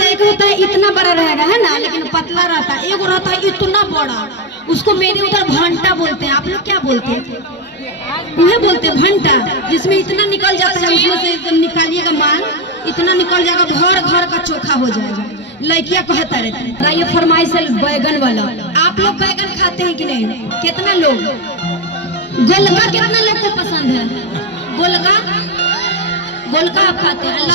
रहता है, एक होता है इतना बड़ा रहेगा है ना, लेकिन पतला रहता है, एक रहता है इतना बड़ा, उसको मेरे उधर भंटा बोलते हैं। आप लोग क्या बोलते हैं? उन्हें बोलते हैं भंटा, जिसमें इतना निकल जाता है, उसमें से एकदम निकालिएगा माल, इतना निकल जाएगा, घर घर का चोखा हो जाएगा। लड़कियां कहता रहता है। ये फरमाइश है बैगन वाला। आप लोग बैगन खाते हैं कि नहीं? कितना लोग? गोलका कितना लोग को पसंद है? गोलका गोलका आप खाते हैं?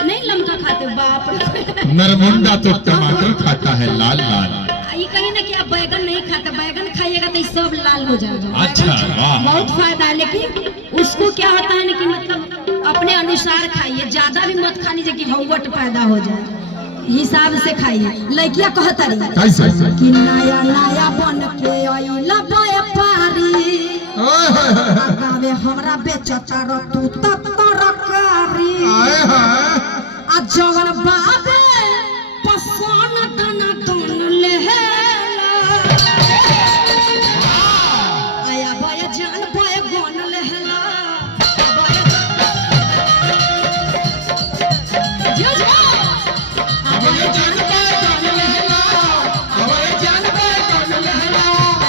नहीं लमका खाते? बाप रे। नरमुंडा तो टमाटर खाता है लाल लाल। ये कहीं ना कि आप बैगन नहीं खाते, बैगन खाइएगा तो सब लाल हो जाएगा। अच्छा वाह। बहुत फायदा है, लेकिन उसको क्या होता है ना कि मतलब अपने अनुसार खाइए, ज्यादा भी मत खानी कि हवट पैदा हो जाए, हिसाब से खाइए। लड़कियां कहता रही कि नया नया बन के आइला व्यापारी, गावे हमरा बेचता र तू तरकारी, आ जवन बाबे पसंद तना तन लेहेला, आया बाया जान बाया गन लेहेला, जो जो आया जान बाया गन लेहेला, आया जान बाया गन लेहेला,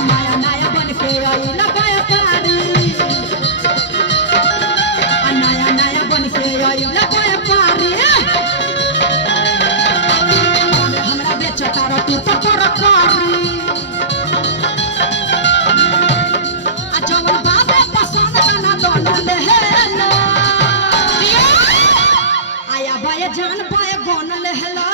नया नया बन के आइला व्यापारी, नया नया बन के आइला व्यापारी, हमरा बेचता र तू तरकारी, आ जवन बाबे पसंद तना दोन लेहेला, आया बाया जान बाया गन लेहेला,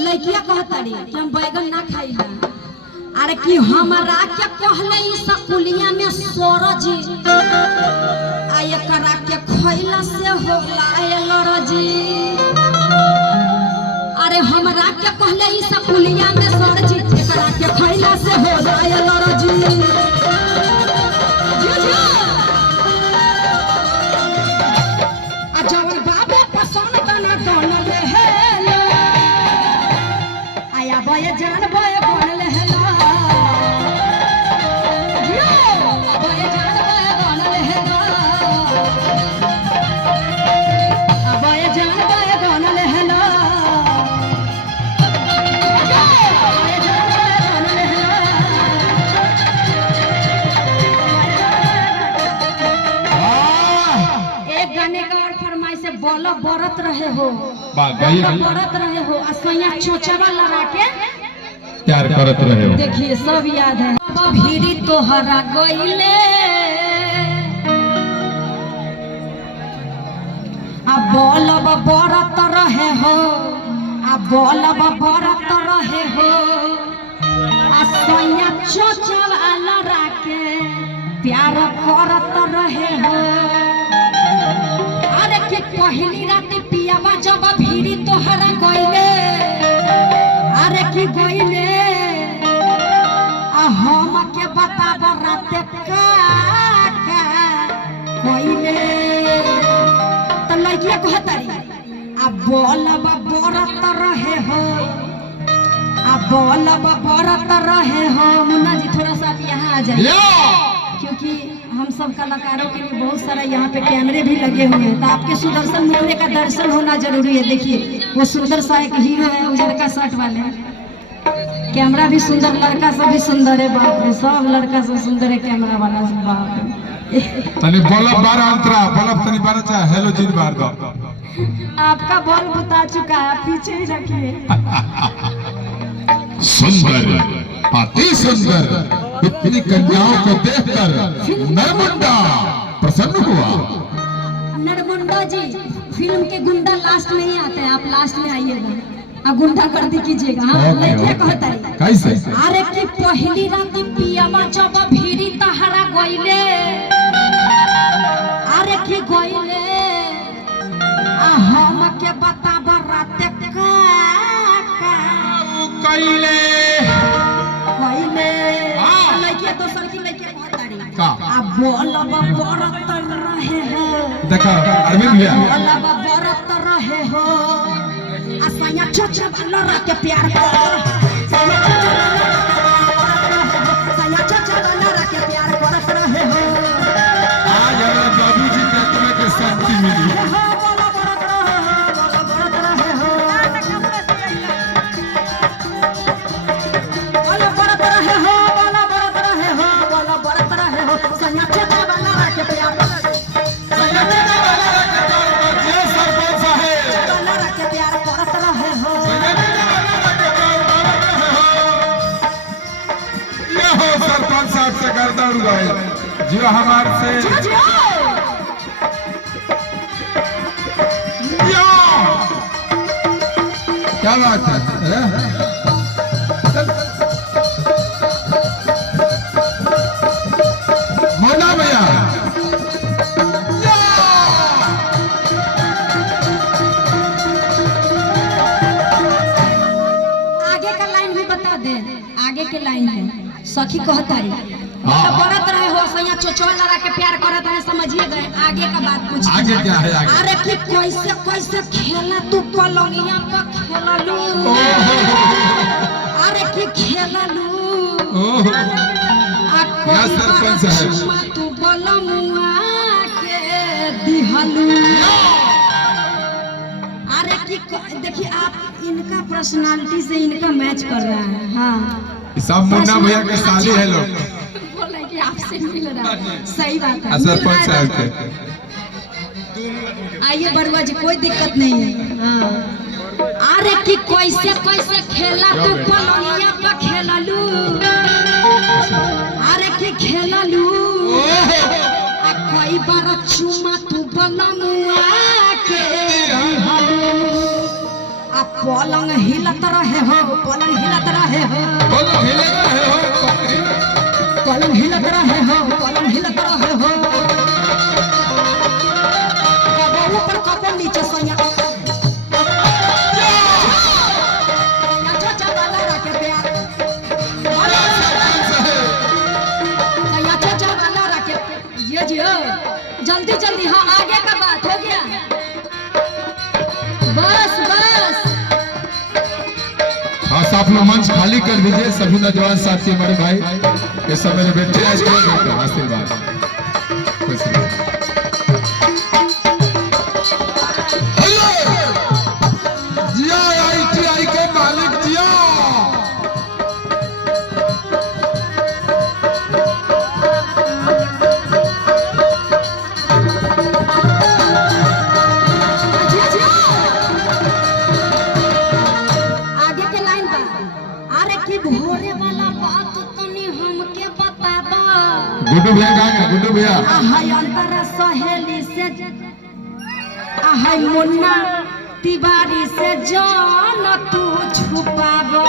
लड़कियां कहतारी कि हम बैगन ना खाइला। अरे कि हमरा के कहले ई सकुलिया में सोरज, आ एकरा के खइला से होला एलर्जी। अरे हमरा के कहले ई सकुलिया में सोरज, एकरा के खइला से होला एलर्जी। आ जवन बाबे पसंद तना दोन लेहेला, आया बाया जान बाया गन लेहेला, बाया जान बाया गन लेहेला, बाया जान बाया गन लेहेला, बाया जान बाया गन लेहेला। एक गाने का और फरमाइश है, बोलो बरत रहे हो, बरत रहे हो, असैया चोचवा लगा के प्यार करत रहे हो। देखिए सब याद है। भीरी तोहरा गइले, आ बोलब बरत रहे हो, आ बोलब बरत रहे हो, असैया चोचवा लगा के प्यार करत रहे हो। अरे के पहली रात पियावा जब भीरी तोहरा गइले, अरे की गइले, आ हम के बताब रात का गइले। तो लड़किया कहतारी आ बोलब बरत रहे हो, आ बोलब बरत रहे हो। मुन्ना जी थोड़ा सा आप यहाँ आ जाइए, क्योंकि हम सब कलाकारों के लिए बहुत सारा यहाँ पे कैमरे भी लगे हुए हैं, तो आपके सुदर्शन मूर्ति का दर्शन होना जरूरी है। देखिए वो सुंदर सा एक हीरो है, उजर का शर्ट वाले, कैमरा भी सुंदर, लड़का सब भी सुंदर है। बाप रे, सब लड़का सब सुंदर है, कैमरा वाला सब। बाप रे, तनी बल्ब बार अंतरा, बल्ब तनी बार चाहे हेलो जी बार दो। आपका बल्ब बुता चुका है, पीछे ही रखिए। सुंदर, अति सुंदर, इतनी कन्याओं को देखकर नरमुंडा प्रसन्न हुआ। नरमुंडा जी फिल्म के गुंडा लास्ट में ही आते हैं, आप लास्ट में आइएगा, गुंडा कर दी कीजिएगा। हाँ, लड़कियां कहता है कैसे? अरे की पहली रात पियावा जब भीरी तहरा गइले आ हम के बताब रात का कइले गइले हाँ। लइके दोसर की लइके कहतारी का आ बोलब बरत रहे हो देखा अरविंद भैया बोलब बरत रहे हो आ सैया चचा वाला के प्यार कर सैया चचा वाला के प्यार करत रहे हो आज हमारा बाबूजी के तुम्हें के शांति मिली ये सरपंच साहब ये हो सरपंच साहब से गर्दन उड़ाए जो हमारे से या! क्या बात है मोना भैया या! आगे का लाइन भी बता दे आगे के लाइन है सखी कहतारी बरत रहे हो सैया चोचवा लड़ा के प्यार करत है समझिए गए आगे का बात पूछ आगे क्या है आगे अरे कि कैसे कैसे खेला तू पलंगिया पर खेललू अरे कि खेललू ओहो आ क्या सरपंच है? चुम्मा तू बलमुआ के दिहलू अरे कि देखिए आप इनका पर्सनालिटी से इनका मैच कर रहा है हाँ सब मुन्ना भैया के साली है लोग बोल रहे कि आपसे मिल रहा है सही बात है सरपंच साहब के आइए बरुआ जी कोई दिक्कत नहीं है हाँ अरे कि कैसे कैसे खेला तू पलंगिया पर खेललू अरे कि खेललू आ कई बार चुमा तू बलमुआ के दिहलू आ पलंग हिलत रहे हो पलंग हिलत रहे हो बोलो हिले रहे हो पलंग हिलत रहे हो पलंग हिलत रहे हो कबो ऊपर कबो नीचे सैया चाचा वाला रखे प्यार सैया चाचा वाला रखे ये जियो जल्दी जल्दी हाँ आगे का बात हो गया बस बस हाँ आप लोग मंच खाली कर दीजिए सभी नौजवान साथी हमारे भाई ये सब मेरे बेटे आशीर्वाद खुश रहो। जिया ITI के मालिक जिया आगे के लाइन बा अरे की भोरे वाला बात तनी हमके बताबा गुड्डू भैया कहाँ गए गुड्डू भैया आहाय अंतर सहेली से आहाय मुन्ना तिवारी से जान तू छुपाबा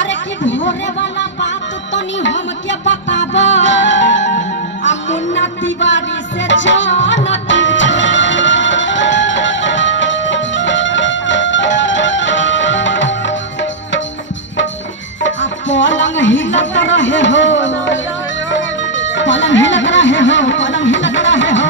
अरे की भोरे वाला बात तनी हमके बताबा आ मुन्ना तिवारी से जान तू आ पलंग हिलत रहे हो पलंग हिलत रहे हो पलंग हिलत रहे हो